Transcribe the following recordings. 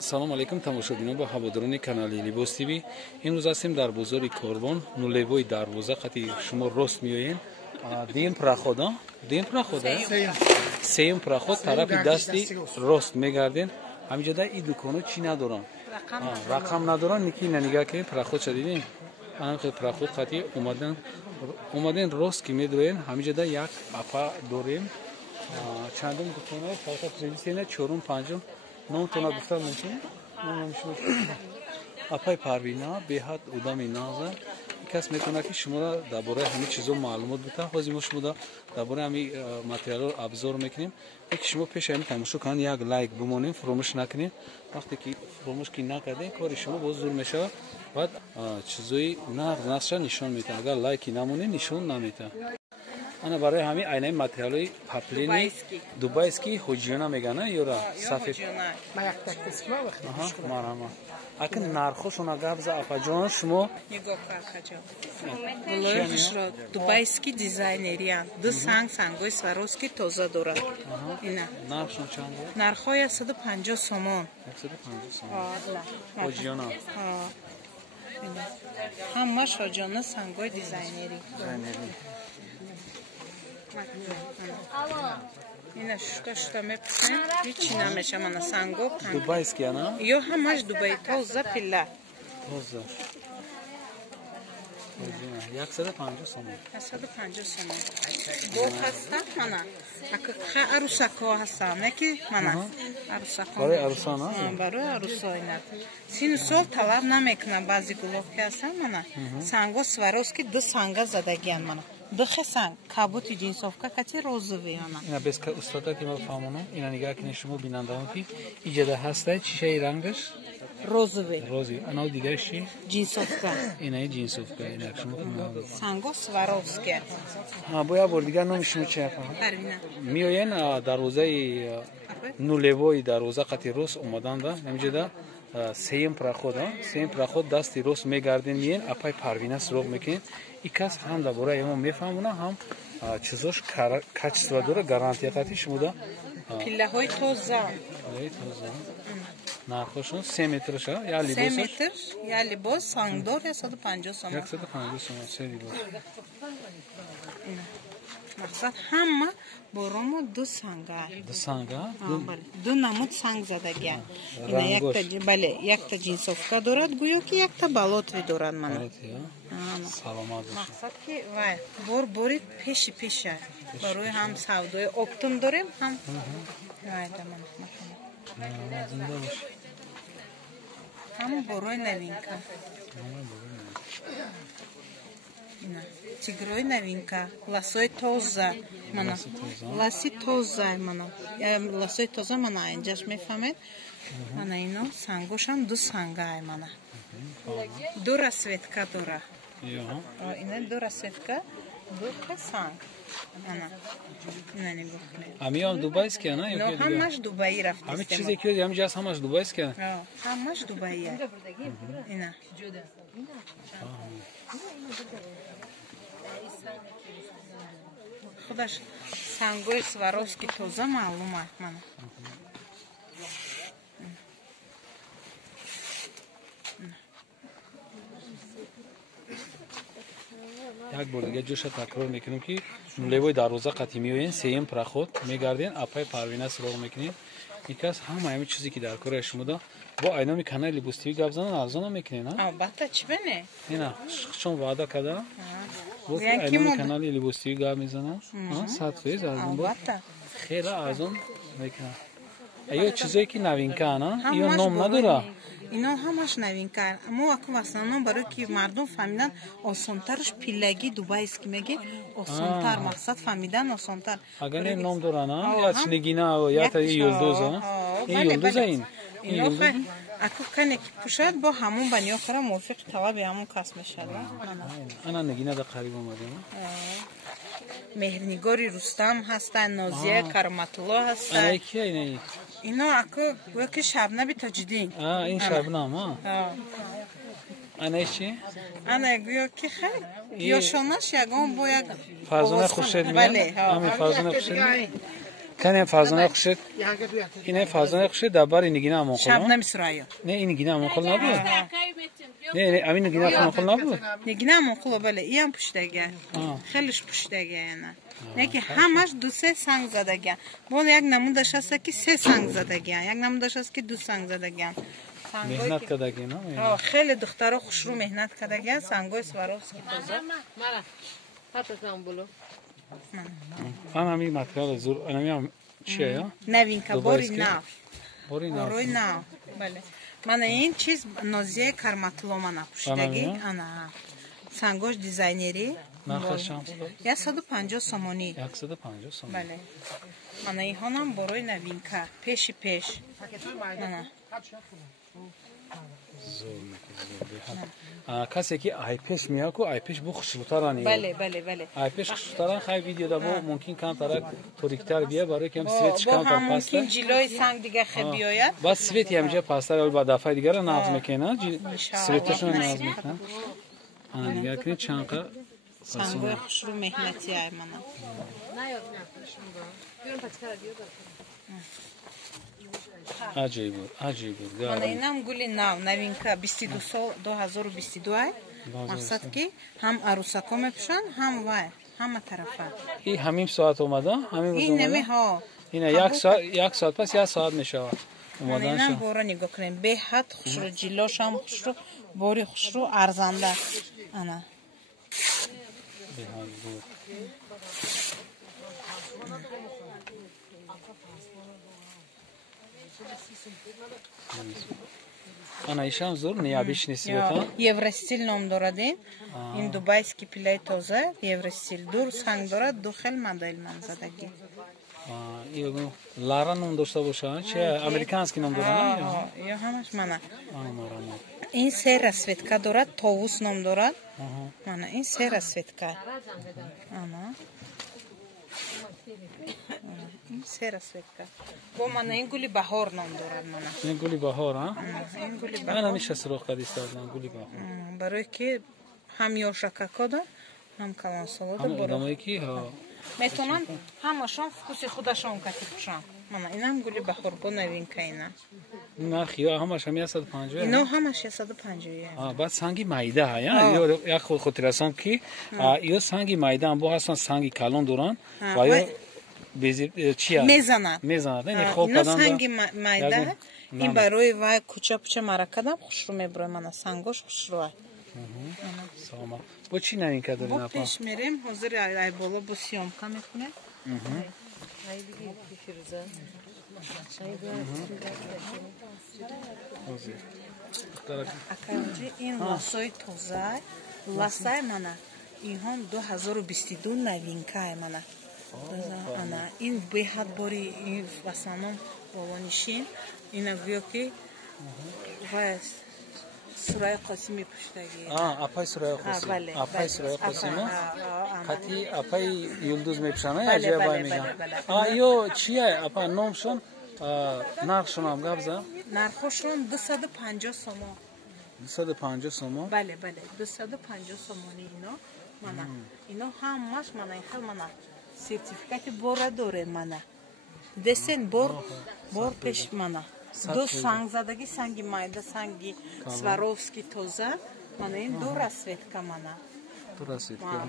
салом алейкум тамошобинон ба ҳаводорони канали Libos TV. имрӯз ҳастем дар бозори Корбон, нулевои дарвоза қати шумо рост меоен. Дем проход, сеюм проход тарафи дасти рост мегарден. ҳаминҷода ин дуконо чӣ надоранд? Рақам надоранд, ники нанига ки проход шадидин. Анхе проход қати омаден рост ки медроен. ҳаминҷода як апа дорем. Чандум дуконо фақат ревисена чорум панҷум номтона гуфтан мумкин? Апай Парвина беҳад одами назар. Кас метавонад ки шуморо дар бораи ҳамин чизо маълумот бида. ҳозир мо шумо дар бораи ҳамин материалро обзор мекунем. Ки шумо пеши ҳамин тамошо кунанд як лайк бимонем, фуромӯш накунем. Вақте ки фуромӯш ки накардем, кори шумо боз зур мешавад. Баъд чизои нақша нишон метавад. Агар лайки намоне нишон наметавад. Ана барои ҳамин айнаи материалои паплени дубайский ҳоҷиёна мегана ёра сафед. Марҳамат. Акин нархошон агар биза апаҷон шумо нигоҳ кар хаҷон. Волои дубайский дизайнериан. Ду сангои Сваровски тоза дорад. Ина. Нархшон чанд? Нархои 150 сомон. 150 сомон. Ҳоҷиёна. Ҳамаш ҳоҷиёна сангои дизайнери. Ина шута меписем, ҳичи намеша мана санго. Дубайский ана? Ё ҳамаш дубай тоза пилла. Тоза. 150 сомон. 150 сомон. Гоҳ ҳастан мана. Ака арусако ҳастан, не ки мана. Арусако. Барои арусона? Барои арусона. Син сол талаб намекунам баъзи гулоҳ ки ҳастан мана. Санго Сваровски ду санга задагиян мана. Духе санг, кабути джинсовка кати розовый она. Ина без устода ки мо фаҳмонам, ина нигоҳ кунед шумо бинандаон ки иҷода ҳастай чӣ шаи рангаш? Розовый. Розовый. Ана дигараш чи? Джинсовка. Ина джинсовка, ина шумо Санго Сваровский. Боя бор дигар номи шумо чи афа? Парвина. Миоен дарвозаи нулевои дарвоза қати рост омаданда, ҳаминҷода сеюм проход дасти рост мегарден миен апай Парвина суроғ мекунед. И кас ҳам дар бораи мо мефаҳмона, ҳам чизош качество дора, гарантия қати шумо да пиллаҳои тоза. Нархошон 3 метрша, я либос. 3 метр, я либос, сангдор 150 сомон. 150 сомон, се либос. Мақсад ҳама боромо ду санга. Ду санга? Ду намуд санг задагиян. Ина якта джинсовка дорад, гӯё ки якта балотви дорад мана. Саломат бош. Мақсад ки вай бори пеши пеша. Барои ҳам савдои оптум дорем, ҳам вай даман макона. Зинда бош. Ҳам борои новинка. Ина тигрои новинка, ласои тоза мана. Ласи тоза мана. Ласои тоза мана инҷаш мефаҳмед? Мана ино сангошам ду сангай мана. Ду расветка дора. Ина ду расветка, ду санг. Ана. Ина нигоҳ кунед. Ҳамиам дубайский ана? Но ҳамаш дубаи рафтем. Ҳами чизе ки ҳамиҷа аст ҳамаш дубайский ана? Ҳамаш дубаия. Ина. Худаш сангои Сваровски тоза маълум аст мана. Як бор дига ҷоша такрор мекунем ки нулевои дарвоза қати меоен, сеюм проход мегарден, апай Парвина суроғ мекунед. Икас ҳама ҳамин чизе ки дар кори шумо да бо айноми канали Libos TV гап занан арзона мекунед, на? Албатта, чӣ бене? Ина чун ваъда када? Бо айноми канали Libos TV гап мезанам. Садфез арзон бо. Албатта. Хела арзон мекунам. Ё чизое ки новинка ана? Ё ном надора? Ино ҳамаш новинка. Мо аку в основном барои ки мардум фаҳмидан осонтарш пиллаги дубайский мегем, осонтар мақсад фаҳмидан осонтар. Агар не ном дора на? Я снегина, я та юлдуза. Ин юлдуза ин. Аку кане ки пушад бо ҳамун бани охира мувофиқи талаби ҳамун кас мешад. Ана негина да қариб омадем. Меҳрнигори Рустам ҳастанд, Нозия Караматулло ҳастанд. Ана ки ина ино аку гӯё ки Шабнаби Тоҷиддин. Ин Шабнам, ана чи? Ана гӯё ки хай ёшонаш ягон бо як Фарзона Хуршед миёяд? Ами Фарзона Хуршед. کنیم فازانه خوشت اینه فازانه خوشت دبر این گینا مون شب نمیسرایو نه این گینا مون خل نبود نه امین گینا مون خل نبود نگینا مون خل بله این پشتگه خیلیش پشتگه نه نه که همش دو سه سنگ زدگن بول یک نمودش هست که سه سنگ زدگن یک نمودش هست که دو سنگ زدگن مهنت کردگی نه خیلی دخترها خوش رو مهنت کردگن سنگای سواروفسکی توزه من همین متریال زور انمی چیه نوینکا بوری بوری نه بله من این چیز نازیه کرماتلو من پوشیدگی انا سنگوش دیزاینری نخشم 150 سومونی 150 سومونی بله من این هانم بروی نوینکا پیش نه کسی که آیپش میاد کو آیپش بو خوشترانی بله آیپش خوشتران خیلی ویدیو دا بو ممکن کم طرف توریکتر بیه برای کم سویتش کم تا پاست ممکن جلوی سنگ دیگه خیلی بیاید بعد سویت همینجا پاستر اول بعد دفعه دیگه رو نازم میکنه سویتشون نازم میکنه آن دیگه کنی چانقه سنگای خوش رو مهنتی ای منم عجیب بود من اینم گلی نوینکا 22 سال 2022 مقصد که هم عروسکا میپوشن هم وای همه طرفه این همین ساعت اومده همین روز اومده این نمی ها این یک ساعت پس یک ساعت میشه من اینم بورا نگاه کنیم به حد خوش رو جلوش هم خوش رو بوری خوش رو ارزنده انا انا ایشان زور نیابیش نیستی بتا یوروستیل نام دارد این دوبایسکی پلای توزه یوروستیل دور سنگ دارد دو خیل مدل من زدگی این لارا نام داشته باشه چه امریکانسکی نام دارد یا همش منه این سه رسوتکا دارد تووس نام دارد منه این سه رسوتکا انا این سه رسوتکا با منه این گلی بهار نام دارد منه این گلی بهار ها این گلی بهار من همیشه سرخ کردیست از گلی بهار برای که هم یوشکاکا دا هم کلانسالا هم آدمایی که میتونن همشون فکوس خودشون کتیبشن من اینم گلی بهار با نوینکا اینا نرخی همش هم 150 اینا همش 150 بعد سنگی مایده ها یا یک خود رسام که یا سنگی مایده هم با هستن سنگی کلان دوران و یا چیه میزنن اینا سنگی مایده این برای وای کوچه پوچه مرکدم خوش رو میبره من سنگوش خوش رو سلام با چی نوینکا داری با پیش میریم حاضر ای بالا با سیامکا میکنه اکانجی این لاسای توزه لاسای منه این هم 2022 نوینکا منه این به حد باری این واسانم بالانشین این اویو که وای سرای قاسمی پشتگی اپای سرای قاسمی اپای سرای قاسمی خاطی اپای یلدوز میپشنه عجیبه میگن ایو چیه اپا نامشون نرخشون هم گفته نرخشون 250 سومون 250 سومون بله 250 سومونی اینا همش من این خیلی من سرتیفیکاتی بورا دوره من دستن بور پیش من دو سنگ زدگی سنگی مایده سنگی سواروفسکی توزه من این دو رسوتکا من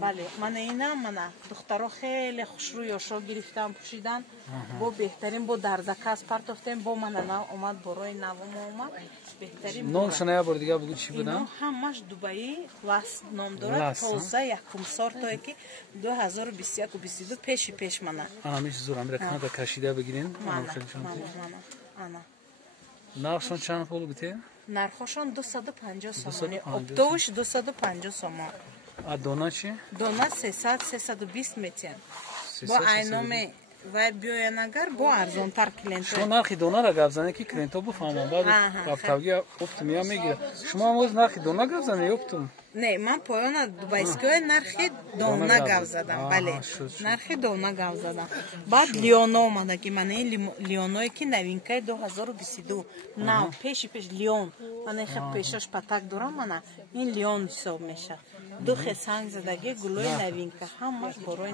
بله من اینا من دخترها خیلی خوش روی یاشا گرفتم پوشیدن با بهترین با دردکه از پرتفتیم با من اومد برای نوم اومد بهترین نام شنه بار دیگه بگو چی بودن اینا همش دبی لاس نام دارد توزه یکم سار تا که 2021 و 22 پیش من همیشه زور امریکا تا کشیده بگیرین انا نرخشون چند پول بوده نرخشون 250 سومانی اپتوش 250 سومان دونا چی؟ دونا 320 میتین با اینامه و بیاین اگر با ارزان تر کلینتو شما نرخی دونا را گفزنه که کلینتو بفهمم بعد رفتگی اپتومیا میگیره شما هم نرخی دونا گفزنه اپتوم نه من پایان دبایسکای نرخ دانه گاو زدم بله نرخ دانه گاو زدم بعد لیون اومده که من این لیونایی که نوینکای 2022 نه پیش لیون من خیلی پیشش پتک دارم من این لیون حساب میشه دو سنگ زدگی گلوی نوینکا همش برای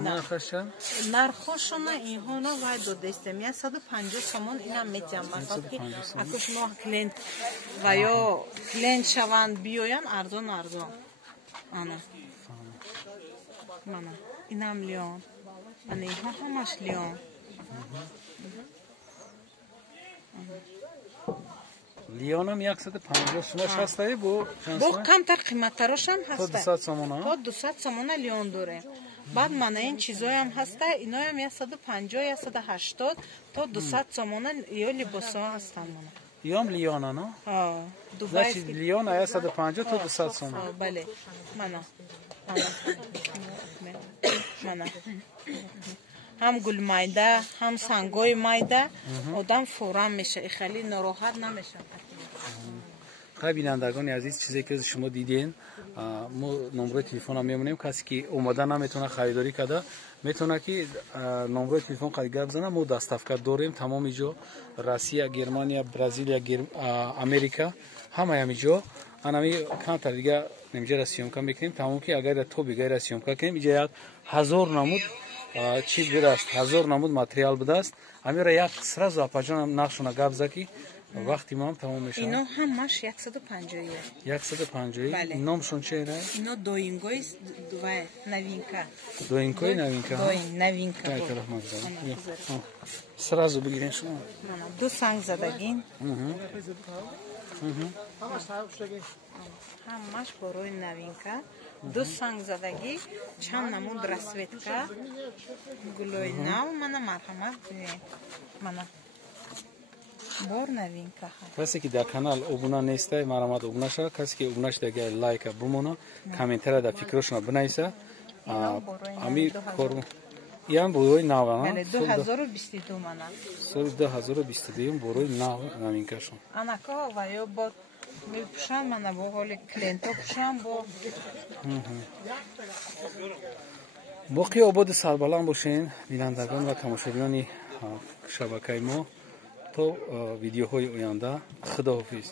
نرخشون اینها نه باید دو دستمی 150 سومون اینم میتیم مثلا که اکوش ما کلینت و یا کلینت شوند بیاین ارزان آنا مانا اینم لیون من اینها همش لیون لیونم 150 سومش هسته با کمتر قیمت‌ترش هم هسته تا 200 سومونه تا 200 سومونه لیون داره بعد من این چیزای هم هسته اینا هم 150 180 تا 200 سومونه یا لباسا هستن من یام لیون نه دبی لیون 150 تا 200 سومونه بله من هم گل مایده هم سنگای مایده آدم فورا میشه خیلی ناراحت نمیشه خیلی بینندگان عزیز چیزی که شما دیدین ما نمره تلفن هم میمونیم کسی که اومده نمیتونه خریداری کنه میتونه که نمره تلفن قد گپ بزنه ما دستافکار داریم تمام جا روسیه گرمانیا برزیلیا امریکا همه جا انمی کانتر دیگه نمیشه رسیدیم میکنیم تمام که اگر تو بگیر رسیدیم کنیم اینجا 1000 نمود چی بدست 1000 نمود ماتریال بدست امیره یک سراز اپاجان نقشونه گپ زکی وقتی ما هم تمام میشه اینا همش 150 بله نامشون چیه اینا دوینگوی نوینکا نوینکا سرازو بگیرین شما دو سنگ زدگین همش برای نوینکا دو سنگ زدگی چند نمود رسویتکا گلوی نو من مرحمت من بار نوینکا کسی که در کانال ابونه نیسته مرحمت ابونه شد کسی که ابونه شده دیگه لایک بمونه کامنتر در فکرشون بنویسه امی کارو یام بروی نو بله 2022 من سال 2022 بروی نوینکا شون اناکا و یا با میپوشم من با حال کلینتا پوشم باقی آباد سربلند باشین بینندگان و تماشاگران شبکه ما تا ویدیوهای آینده خداحافظ